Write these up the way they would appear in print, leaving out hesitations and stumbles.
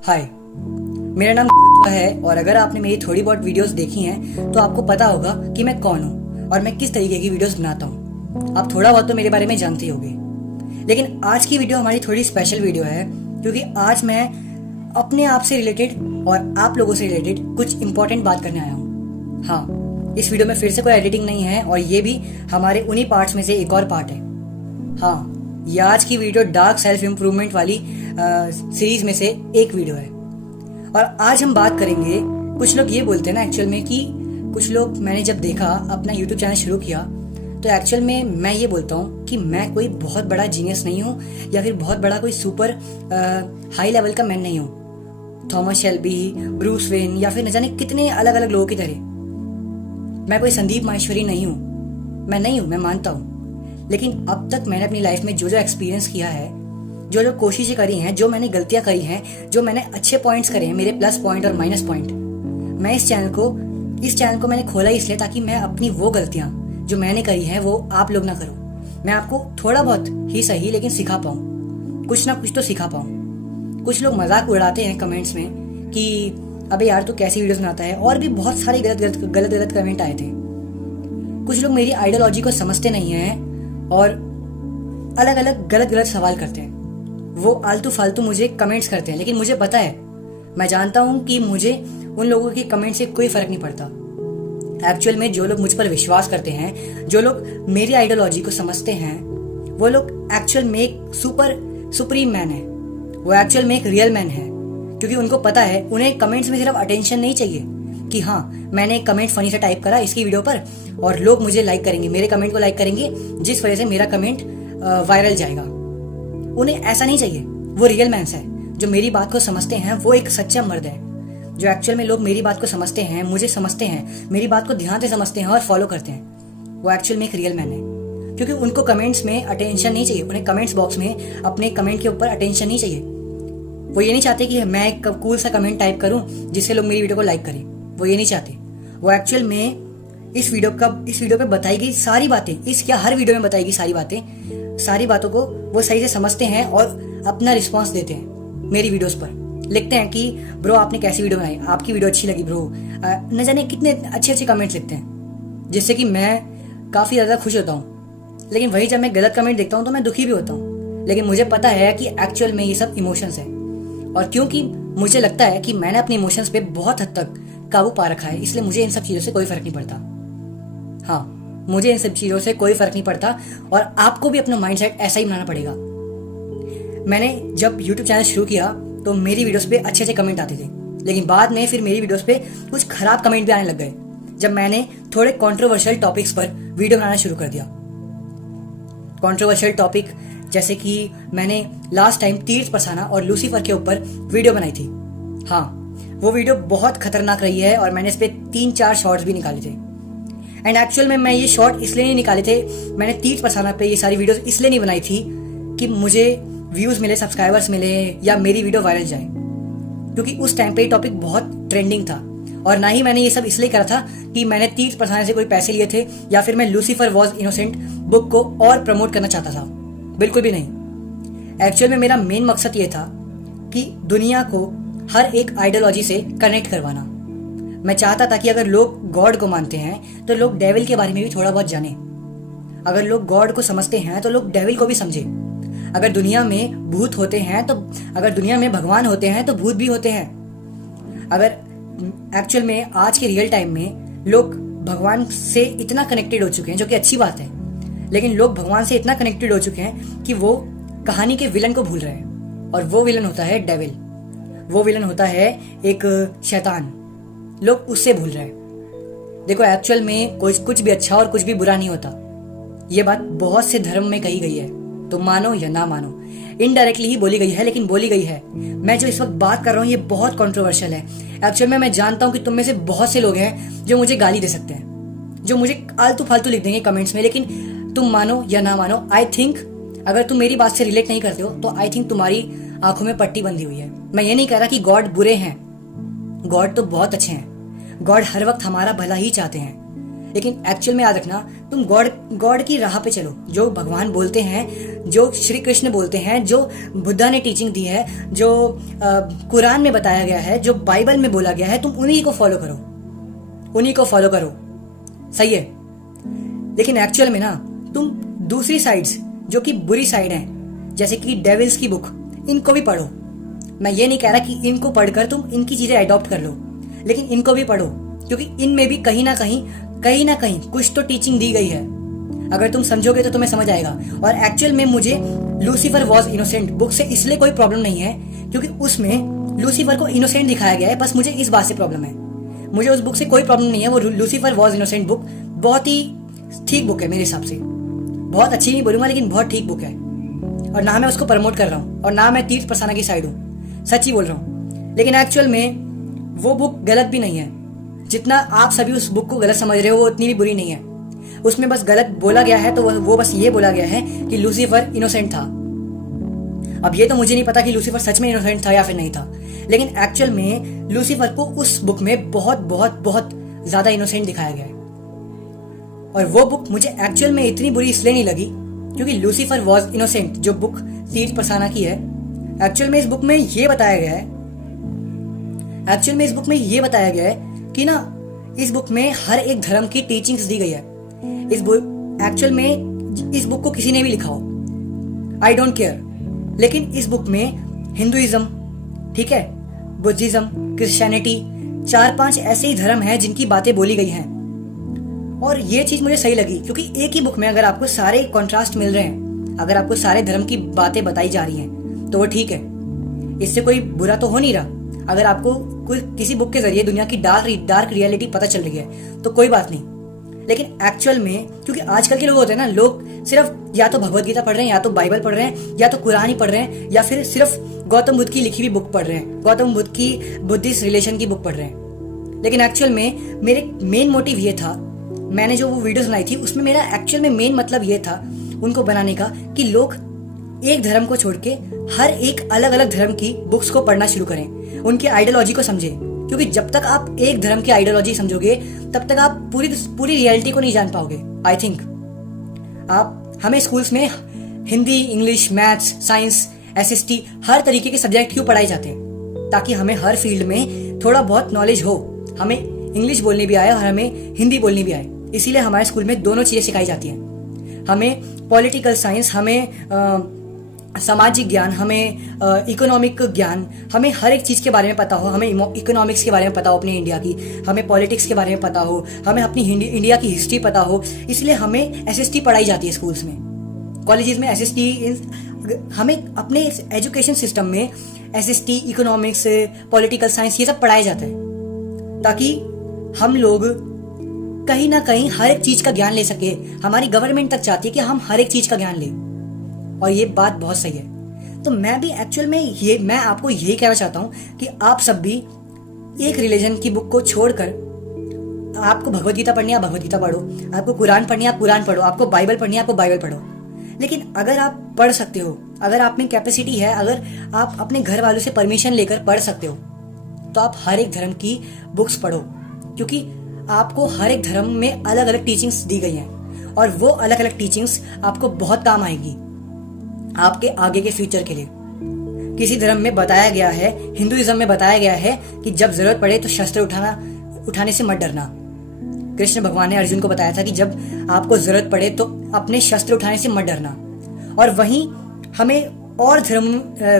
हाय, मेरा नाम गुरुत्वा है और अगर आपने मेरी थोड़ी बहुत वीडियोस देखी हैं तो आपको पता होगा कि मैं कौन हूँ और मैं किस तरीके की वीडियोस बनाता हूँ। आप थोड़ा बहुत तो मेरे बारे में जानते ही होंगे, लेकिन आज की वीडियो हमारी थोड़ी स्पेशल वीडियो है क्योंकि आज मैं अपने आप से रिलेटेड और आप लोगों से रिलेटेड कुछ इंपॉर्टेंट बात करने आया हूँ। हाँ, इस वीडियो में फिर से कोई एडिटिंग नहीं है और ये भी हमारे उन्हीं पार्ट्स में से एक और पार्ट है। हाँ, ये आज की वीडियो डार्क सेल्फ इम्प्रूवमेंट वाली सीरीज में से एक वीडियो है और आज हम बात करेंगे। कुछ लोग ये बोलते हैं ना एक्चुअल में कि कुछ लोग, मैंने जब देखा अपना यूट्यूब चैनल शुरू किया तो एक्चुअल में मैं ये बोलता हूँ कि मैं कोई बहुत बड़ा जीनियस नहीं हूँ या फिर बहुत बड़ा कोई सुपर हाई लेवल का मैन नहीं हूँ। थॉमस शेल्बी, ब्रूस वेन या फिर न जाने कितने अलग अलग लोगों की तरह मैं कोई संदीप माहेश्वरी नहीं हूँ। मैं नहीं हूँ, मैं मानता हूँ, लेकिन अब तक मैंने अपनी लाइफ में जो जो एक्सपीरियंस किया है, जो जो कोशिशें करी हैं, जो मैंने गलतियां करी हैं, जो मैंने अच्छे पॉइंट्स करे हैं, मेरे प्लस पॉइंट और माइनस पॉइंट, मैं इस चैनल को मैंने खोला इसलिए ताकि मैं अपनी वो गलतियां जो मैंने करी हैं वो आप लोग ना करो। मैं आपको थोड़ा बहुत ही सही लेकिन सिखा पाऊँ, कुछ ना कुछ तो सिखा पाऊँ। कुछ लोग मजाक उड़ाते हैं कमेंट्स में कि अबे यार तू कैसी वीडियोस बनाता है, और भी बहुत सारे गलत कमेंट आए थे। कुछ लोग मेरी आइडियोलॉजी को समझते नहीं हैं और अलग अलग गलत सवाल करते हैं। वो आलतू फालतू मुझे कमेंट्स करते हैं, लेकिन मुझे पता है, मैं जानता हूं कि मुझे उन लोगों के कमेंट से कोई फर्क नहीं पड़ता। एक्चुअल में जो लोग मुझ पर विश्वास करते हैं, जो लोग मेरी आइडियोलॉजी को समझते हैं, वो लोग एक्चुअल में एक सुप्रीम मैन है। वो एक्चुअल में एक रियल मैन है, क्योंकि उनको पता है उन्हें कमेंट्स में सिर्फ अटेंशन नहीं चाहिए कि हाँ मैंने एक कमेंट फनी से टाइप करा इसकी वीडियो पर और लोग मुझे लाइक करेंगे, मेरे कमेंट को लाइक करेंगे, जिस वजह से मेरा कमेंट वायरल जाएगा। उन्हें ऐसा नहीं चाहिए। वो रियल मैन्स है जो मेरी बात को समझते हैं। वो एक सच्चा मर्द है जो एक्चुअल में लोग मेरी बात को समझते हैं, मुझे समझते हैं, मेरी बात को ध्यान से समझते हैं और फॉलो करते हैं। वो एक्चुअल में एक रियल मैन है, क्योंकि उनको कमेंट्स में अटेंशन नहीं चाहिए। उन्हें कमेंट्स बॉक्स में अपने कमेंट के ऊपर अटेंशन नहीं चाहिए। वो ये नहीं चाहते कि मैं एक कूल सा कमेंट टाइप करूं जिससे लोग मेरी वीडियो को लाइक करें। वो ये नहीं चाहते। वो एक्चुअल में इस वीडियो पे बताई गई सारी बातें, हर वीडियो में बताई गई सारी बातों को वो सही से समझते हैं और अपना रिस्पांस देते हैं। मेरी वीडियोस पर लिखते हैं कि ब्रो आपने कैसी वीडियो बनाई, आपकी वीडियो अच्छी लगी ब्रो, न जाने कितने अच्छे कमेंट्स लिखते हैं, जिससे कि मैं काफ़ी ज़्यादा खुश होता हूँ। लेकिन वही जब मैं गलत कमेंट देखता हूँ तो मैं दुखी भी होता हूँ। लेकिन मुझे पता है कि एक्चुअल में ये सब इमोशंस है, और क्योंकि मुझे लगता है कि मैंने अपने इमोशंस पे बहुत हद तक काबू पा रखा है, इसलिए मुझे इन सब चीज़ों से कोई फर्क नहीं पड़ता। हाँ, मुझे इन सब चीज़ों से कोई फर्क नहीं पड़ता और आपको भी अपना माइंडसेट ऐसा ही बनाना पड़ेगा। मैंने जब यूट्यूब चैनल शुरू किया तो मेरी वीडियोस पे अच्छे कमेंट आते थे, लेकिन बाद में फिर मेरी वीडियोस पे कुछ खराब कमेंट भी आने लग गए जब मैंने थोड़े कंट्रोवर्शियल टॉपिक्स पर वीडियो बनाना शुरू कर दिया। कंट्रोवर्शियल टॉपिक जैसे कि मैंने लास्ट टाइम तीर्थ परसाना और लूसीफर के ऊपर वीडियो बनाई थी। हाँ, वो वीडियो बहुत खतरनाक रही है और मैंने इस पर 3-4 शॉर्ट्स भी निकाले थे। एंड एक्चुअल में मैं ये शॉर्ट इसलिए नहीं निकाले थे, मैंने तीर्थ परसाना पे ये सारी वीडियोस इसलिए नहीं बनाई थी कि मुझे व्यूज़ मिले, सब्सक्राइबर्स मिले या मेरी वीडियो वायरल जाए, क्योंकि उस टाइम पे ये टॉपिक बहुत ट्रेंडिंग था। और ना ही मैंने ये सब इसलिए करा था कि मैंने तीर्थ परसाना से कोई पैसे लिए थे या फिर मैं लूसीफर वॉज इनोसेंट बुक को और प्रमोट करना चाहता था। बिल्कुल भी नहीं। एक्चुअल में मेरा मेन मकसद ये था कि दुनिया को हर एक आइडियोलॉजी से कनेक्ट करवाना। मैं चाहता था कि अगर लोग गॉड को मानते हैं तो लोग डेविल के बारे में भी थोड़ा बहुत जाने। अगर लोग गॉड को समझते हैं तो लोग डेविल को भी समझे। अगर दुनिया में भूत होते हैं तो, अगर दुनिया में भगवान होते हैं तो भूत भी होते हैं। अगर एक्चुअल में आज के रियल टाइम में लोग भगवान से इतना कनेक्टेड हो चुके हैं, जो कि अच्छी बात है, लेकिन लोग भगवान से इतना कनेक्टेड हो चुके हैं कि वो कहानी के विलन को भूल रहे हैं, और वो विलन होता है डेविल। वो विलन होता है एक शैतान। लोग उससे भूल रहे हैं। देखो, एक्चुअल में कुछ भी अच्छा और कुछ भी बुरा नहीं होता। ये बात बहुत से धर्म में कही गई है, तो मानो या ना मानो, इनडायरेक्टली ही बोली गई है, लेकिन बोली गई है। मैं जो इस वक्त बात कर रहा हूँ ये बहुत कंट्रोवर्शियल है। एक्चुअल में मैं जानता हूँ कि तुम में से बहुत से लोग हैं जो मुझे गाली दे सकते हैं, जो मुझे आलतू फालतू लिख देंगे कमेंट्स में, लेकिन तुम मानो या ना मानो, आई थिंक अगर तुम मेरी बात से रिलेट नहीं करते हो तो आई थिंक तुम्हारी आंखों में पट्टी बंधी हुई है। मैं ये नहीं कह रहा कि गॉड बुरे हैं, गॉड तो बहुत अच्छे हैं। गॉड हर वक्त हमारा भला ही चाहते हैं, लेकिन एक्चुअल में याद रखना, तुम गॉड की राह पे चलो। जो भगवान बोलते हैं, जो श्री कृष्ण बोलते हैं, जो बुद्धा ने टीचिंग दी है, जो कुरान में बताया गया है, जो बाइबल में बोला गया है, तुम उन्हीं को फॉलो करो, उन्हीं को फॉलो करो, सही है। लेकिन एक्चुअल में ना तुम दूसरी साइड्स जो कि बुरी साइड हैं, जैसे कि डेविल्स की बुक, इनको भी पढ़ो। मैं ये नहीं कह रहा कि इनको पढ़कर तुम इनकी चीजें अडॉप्ट कर लो, लेकिन इनको भी पढ़ो, क्योंकि इनमें भी कहीं ना कहीं कुछ तो टीचिंग दी गई है। अगर तुम समझोगे तो तुम्हें समझ आएगा। और एक्चुअल में मुझे लूसीफर वॉज इनोसेंट बुक से इसलिए कोई प्रॉब्लम नहीं है क्योंकि उसमें लूसीफर को इनोसेंट दिखाया गया है। बस मुझे इस बात से प्रॉब्लम है, मुझे उस बुक से कोई प्रॉब्लम नहीं है। वो लूसीफर वॉज इनोसेंट बुक बहुत ही ठीक बुक है मेरे हिसाब से। बहुत अच्छी नहीं बोलूंगा, लेकिन बहुत ठीक बुक है। और ना मैं उसको प्रमोट कर रहा हूँ, और ना मैं तीर्थ प्रसाना की साइड हूँ, सच्ची बोल रहा हूँ। लेकिन एक्चुअल में वो बुक गलत भी नहीं है। जितना आप सभी उस बुक को गलत समझ रहे हो, वो उतनी भी बुरी नहीं है। उसमें बस गलत बोला गया है, तो वो बस ये बोला गया है कि लूसीफर इनोसेंट था। अब ये तो मुझे नहीं पता कि लूसीफर सच में इनोसेंट था या फिर नहीं था, लेकिन एक्चुअल में लूसीफर को उस बुक में बहुत बहुत बहुत ज्यादा इनोसेंट दिखाया गया है। और वो बुक मुझे एक्चुअल में इतनी बुरी इसलिए नहीं लगी क्योंकि लूसीफर वॉज इनोसेंट जो बुक तीर्थ प्रसाना की है, एक्चुअल में इस बुक में ये बताया गया है, कि ना इस बुक में हर एक धर्म की टीचिंग्स दी गई है। एक्चुअल में इस बुक को किसी ने भी लिखा हो, आई डोंट केयर, लेकिन इस बुक में हिंदुइज्म, ठीक है, बुद्धिज्म, क्रिश्चियनिटी, 4-5 ऐसे ही धर्म हैं जिनकी बातें बोली गई हैं। और ये चीज मुझे सही लगी क्योंकि एक ही बुक में अगर आपको सारे कॉन्ट्रास्ट मिल रहे हैं, अगर आपको सारे धर्म की बातें बताई जा रही हैं, तो वो ठीक है, इससे कोई बुरा तो हो नहीं रहा। अगर आपको किसी बुक के जरिए दुनिया की डार्क रियलिटी पता चल रही है तो कोई बात नहीं। लेकिन एक्चुअल में क्योंकि आजकल के लोग होते हैं ना, लोग सिर्फ या तो भगवत गीता पढ़ रहे हैं, या तो बाइबल पढ़ रहे हैं, या तो कुरान ही पढ़ रहे हैं, या फिर सिर्फ गौतम बुद्ध की लिखी हुई बुक पढ़ रहे हैं, गौतम बुद्ध की बुद्धिस्ट रिलेशन की बुक पढ़ रहे हैं। लेकिन एक्चुअल में मेरे मेन मोटिव ये था, मैंने जो वो वीडियोस बनाई थी उसमें मेरा एक्चुअल में मेन मतलब ये था उनको बनाने का कि लोग एक धर्म को छोड़ के हर एक अलग अलग धर्म की बुक्स को पढ़ना शुरू करें, उनकी आइडियोलॉजी को समझें। क्योंकि जब तक आप एक धर्म की आइडियोलॉजी समझोगे तब तक आप पूरी रियलिटी को नहीं जान पाओगे। आई थिंक हमें स्कूल्स में Hindi, English, maths, science, SST हर तरीके के सब्जेक्ट क्यों पढ़ाए जाते हैं, ताकि हमें हर फील्ड में थोड़ा बहुत नॉलेज हो, हमें इंग्लिश बोलनी भी आए और हमें हिंदी बोलनी भी आए। इसीलिए हमारे स्कूल में दोनों चीजें सिखाई जाती हैं। हमें पॉलिटिकल साइंस, हमें सामाजिक ज्ञान, हमें इकोनॉमिक ज्ञान, हमें हर एक चीज़ के बारे में पता हो। हमें इकोनॉमिक्स के बारे में पता हो अपने इंडिया की, हमें पॉलिटिक्स के बारे में पता हो, हमें अपनी इंडिया की हिस्ट्री पता हो। इसलिए हमें एसएसटी पढ़ाई जाती है स्कूल्स में, कॉलेजेस में एसएसटी। हमें अपने एजुकेशन सिस्टम में एसएसटी, इकोनॉमिक्स, पॉलिटिकल साइंस ये सब पढ़ाया जाता है ताकि हम लोग कहीं ना कहीं हर एक चीज़ का ज्ञान ले सके। हमारी गवर्नमेंट तक चाहती है कि हम हर एक चीज़ का ज्ञान लें, और ये बात बहुत सही है। तो मैं भी एक्चुअल में मैं आपको यही कहना चाहता हूँ कि आप सब भी एक रिलीजन की बुक को छोड़कर, आपको भगवत गीता पढ़नी है आप भगवत गीता पढ़ो, आपको कुरान पढ़नी है आप कुरान पढ़ो, आपको बाइबल पढ़नी है आपको बाइबल पढ़ो। लेकिन अगर आप पढ़ सकते हो, अगर आप में कैपेसिटी है, अगर आप अपने घर वालों से परमिशन लेकर पढ़ सकते हो, तो आप हर एक धर्म की बुक्स पढ़ो, क्योंकि आपको हर एक धर्म में अलग अलग टीचिंग्स दी गई हैं और वो अलग अलग टीचिंग्स आपको बहुत काम आएगी आपके आगे के फ्यूचर के लिए। किसी धर्म में बताया गया है, हिंदुइज्म में बताया गया है कि जब जरूरत पड़े तो शस्त्र उठाने से मत डरना। कृष्ण भगवान ने अर्जुन को बताया था कि जब आपको जरूरत पड़े तो अपने शस्त्र उठाने से मत डरना। और वहीं हमें और धर्म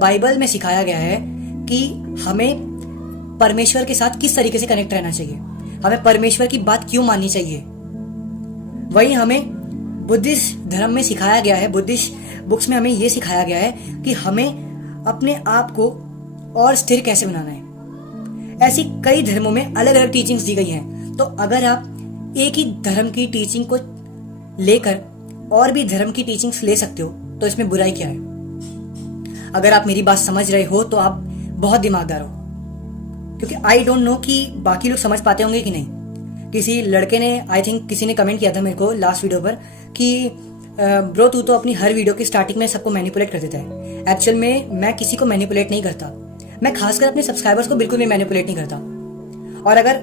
बाइबल में सिखाया गया है कि हमें परमेश्वर के साथ किस तरीके से कनेक्ट रहना चाहिए, हमें परमेश्वर की बात क्यों माननी चाहिए। वहीं हमें बुद्धिस्ट धर्म में सिखाया गया है, बुद्धिस्ट बुक्स में हमें यह सिखाया गया है कि हमें अपने आप को और स्थिर कैसे बनाना है। ऐसी कई धर्मों में अलग अलग टीचिंग्स दी गई हैं। तो अगर आप एक ही धर्म की टीचिंग को लेकर और भी धर्म की टीचिंग्स ले सकते हो तो इसमें बुराई क्या है। अगर आप मेरी बात समझ रहे हो तो आप बहुत दिमागदार हो, क्योंकि आई डोंट नो कि बाकी लोग समझ पाते होंगे कि नहीं। किसी लड़के ने, आई थिंक किसी ने कमेंट किया था मेरे को लास्ट वीडियो पर कि ब्रो तू तो अपनी हर वीडियो की स्टार्टिंग में सबको मैनिपुलेट कर देता है। एक्चुअल में मैं किसी को मैनिपुलेट नहीं करता, मैं खासकर अपने सब्सक्राइबर्स को बिल्कुल भी मैनिपुलेट नहीं करता। और अगर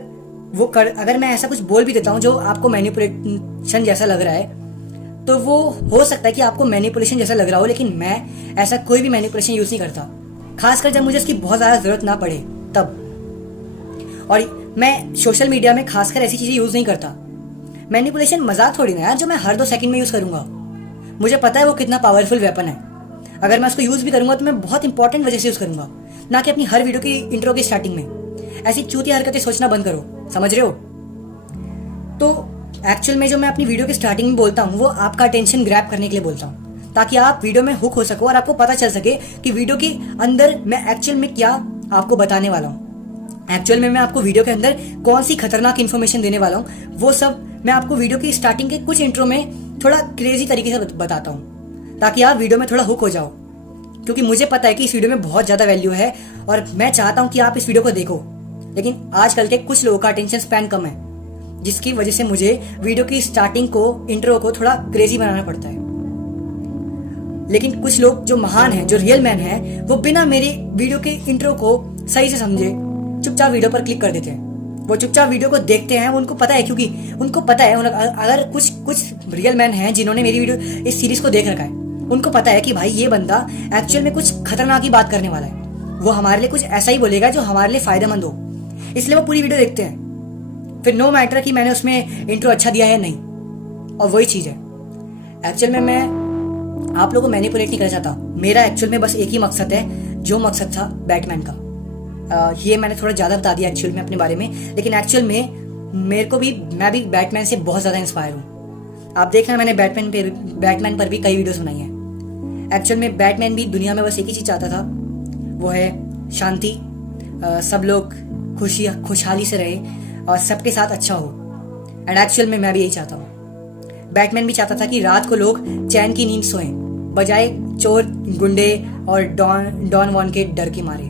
अगर मैं ऐसा कुछ बोल भी देता हूँ जो आपको मैनिपुलेशन जैसा लग रहा है, तो वो हो सकता है कि आपको मैनिपुलेशन जैसा लग रहा हो, लेकिन मैं ऐसा कोई भी मैनिपुलेशन यूज नहीं करता, खासकर जब मुझे इसकी बहुत ज़्यादा ज़रूरत ना पड़े तब। और मैं सोशल मीडिया में खासकर ऐसी चीज़ें यूज़ नहीं करता। मैनिपुलेशन मजाक थोड़ी ना यार जो मैं हर 2 सेकंड में यूज़ करूँगा। मुझे पता है वो कितना पावरफुल वेपन है। अगर मैं उसको यूज़ भी करूँगा तो मैं बहुत इंपॉर्टेंट वजह से यूज़ करूँगा, ना कि अपनी हर वीडियो की इंट्रो की स्टार्टिंग में। ऐसी चूतिया हरकतें सोचना बंद करो, समझ रहे हो? तो एक्चुअल में जो मैं अपनी वीडियो की स्टार्टिंग में बोलता हूँ वो आपका अटेंशन ग्रैब करने के लिए बोलता हूँ, ताकि आप वीडियो में हुक हो सको और आपको पता चल सके कि वीडियो के अंदर मैं एक्चुअल में क्या आपको बताने वाला हूँ। एक्चुअल में मैं आपको वीडियो के अंदर कौन सी खतरनाक इन्फॉर्मेशन देने वाला हूँ, वो सब मैं आपको वीडियो की स्टार्टिंग के कुछ इंट्रो में थोड़ा क्रेजी तरीके से बताता हूँ, ताकि आप वीडियो में थोड़ा हुक हो जाओ। क्योंकि मुझे पता है कि इस वीडियो में बहुत ज़्यादा वैल्यू है और मैं चाहता हूँ कि आप इस वीडियो को देखो। लेकिन आजकल के कुछ लोगों का अटेंशन स्पैन कम है, जिसकी वजह से मुझे वीडियो की स्टार्टिंग को, इंट्रो को थोड़ा क्रेजी बनाना पड़ता है। लेकिन कुछ लोग जो महान हैं, जो रियल मैन हैं, वो बिना मेरे वीडियो के इंट्रो को सही से समझे चुपचाप वीडियो पर क्लिक कर देते हैं। वो चुपचाप वीडियो को देखते हैं। उनको पता है, क्योंकि उनको पता है, अगर कुछ रियल मैन हैं जिन्होंने मेरी वीडियो, इस सीरीज को देख रखा है, उनको पता है कि भाई ये बंदा एक्चुअल में कुछ खतरनाक ही बात करने वाला है। वो हमारे लिए कुछ ऐसा ही बोलेगा जो हमारे लिए फायदेमंद हो, इसलिए वो पूरी वीडियो देखते हैं। फिर नो मैटर कि मैंने उसमें इंट्रो अच्छा दिया है या नहीं। और वही चीज़ है, एक्चुअल में मैं आप लोगों को मैनिपुलेट नहीं करना चाहता। मेरा एक्चुअल में बस एक ही मकसद है, जो मकसद था बैटमैन का। ये मैंने थोड़ा ज़्यादा बता दिया एक्चुअल में अपने बारे में, लेकिन एक्चुअल में मैं भी बैटमैन से बहुत ज़्यादा इंस्पायर हूँ। आप देखना, मैंने बैटमैन पर भी कई वीडियोस बनाई हैं। एक्चुअल में बैटमैन भी दुनिया में बस एक ही चीज़ चाहता था, वो है शांति। सब लोग खुशहाली से रहे और सबके साथ अच्छा हो। एंड एक्चुअल में मैं भी यही चाहता हूँ। बैटमैन भी चाहता था कि रात को लोग चैन की नींद सोएं, बजाय चोर, गुंडे और डॉन वॉन के डर के मारे।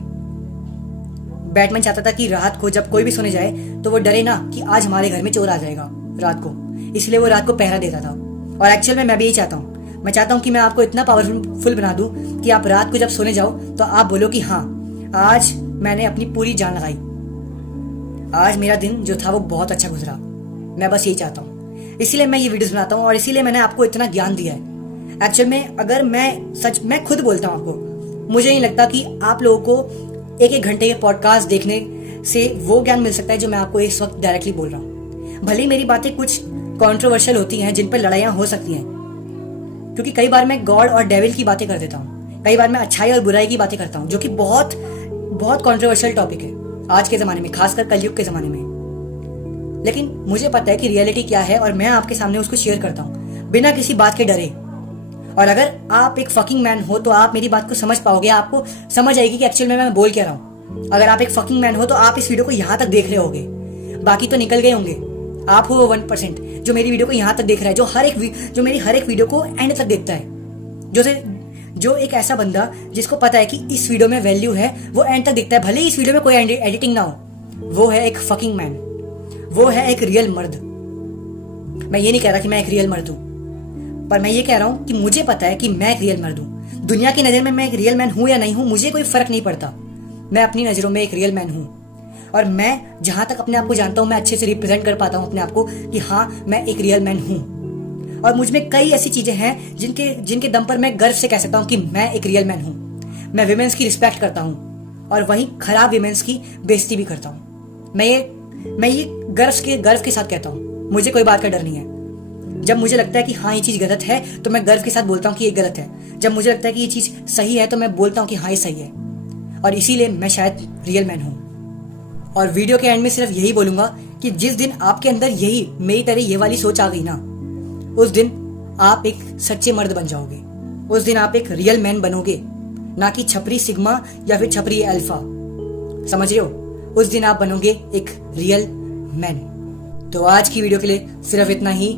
बैटमैन चाहता था कि रात को जब कोई भी सोने जाए तो वो डरे ना कि आज हमारे घर में चोर आ जाएगा रात को, इसलिए वो रात को पहरा देता था। और एक्चुअल में मैं भी यही चाहता हूँ। मैं चाहता हूँ कि मैं आपको इतना पावरफुल बना दूँ कि आप रात को जब सोने जाओ तो आप बोलो कि हाँ, आज मैंने अपनी पूरी जान लगाई, आज मेरा दिन जो था वो बहुत अच्छा गुजरा। मैं बस यही चाहता हूँ, इसीलिए मैं ये वीडियोस बनाता हूँ और इसीलिए मैंने आपको इतना ज्ञान दिया है। एक्चुअल में अगर मैं खुद बोलता हूँ आपको, मुझे नहीं लगता कि आप लोगों को एक घंटे के पॉडकास्ट देखने से वो ज्ञान मिल सकता है जो मैं आपको इस वक्त डायरेक्टली बोल रहा हूँ। भले ही मेरी बातें कुछ कंट्रोवर्शियल होती हैं, जिन पर लड़ाइयाँ हो सकती हैं, क्योंकि कई बार मैं गॉड और डेविल की बातें कर देता हूँ, कई बार मैं अच्छाई और बुराई की बातें करता हूँ, जो कि बहुत बहुत कंट्रोवर्शियल टॉपिक है आज के ज़माने में, खासकर कलयुग के ज़माने में। लेकिन मुझे पता है कि रियलिटी क्या है और मैं आपके सामने उसको शेयर करता हूँ बिना किसी बात के डरे। और अगर आप एक फकिंग मैन हो तो आप मेरी बात को समझ पाओगे, आपको समझ आएगी कि एक्चुअल में मैं बोल क्या रहा हूँ। अगर आप एक फकिंग मैन हो तो आप इस वीडियो को यहाँ तक देख रहे होगे, बाकी तो निकल गए होंगे। आप हो 1% जो मेरी वीडियो को यहाँ तक देख रहा है, जो मेरी हर एक वीडियो को एंड तक देखता है, जो एक ऐसा बंदा जिसको पता है कि इस वीडियो में वैल्यू है, वो एंड तक देखता है, भले ही इस वीडियो में कोई एडिटिंग ना हो। वो है एक फकिंग मैन, वो है एक रियल मर्द। मैं ये नहीं कह रहा कि मैं एक रियल मर्द हूँ, पर मैं ये कह रहा हूँ कि मुझे पता है कि मैं एक रियल मर्द हूँ। दुनिया की नज़र में मैं एक रियल मैन हूँ या नहीं हूँ, मुझे कोई फर्क नहीं पड़ता। मैं अपनी नज़रों में एक रियल मैन हूँ और मैं जहाँ तक अपने आप को जानता हूँ, मैं अच्छे से रिप्रेजेंट कर पाता हूँ अपने आप को कि हाँ, मैं एक रियल मैन हूँ। और मुझ में कई ऐसी चीज़ें हैं जिनके दम पर मैं गर्व से कह सकता हूँ कि मैं एक रियल मैन हूँ। मैं विमेंस की रिस्पेक्ट करता हूँ और वहीं खराब विमेंस की बेइज्जती भी करता हूँ। मैं ये गर्व के साथ कहता हूँ, मुझे कोई बात का डर नहीं है। जब मुझे लगता है कि हाँ ये चीज़ गलत है तो मैं गर्व के साथ बोलता हूँ कि ये गलत है। जब मुझे लगता है कि ये चीज़ सही है तो मैं बोलता हूँ कि हाँ ये सही है। और इसीलिए मैं शायद रियल मैन हूँ। और वीडियो के एंड में सिर्फ यही बोलूँगा कि जिस दिन आपके अंदर यही मेरी तरह ये वाली सोच आ गई ना, उस दिन आप एक सच्चे मर्द बन जाओगे। उस दिन आप एक रियल मैन बनोगे, ना कि छपरी सिग्मा या फिर छपरी अल्फा। समझ रहे हो? उस दिन आप बनोगे एक रियल मैन। तो आज की वीडियो के लिए सिर्फ इतना ही।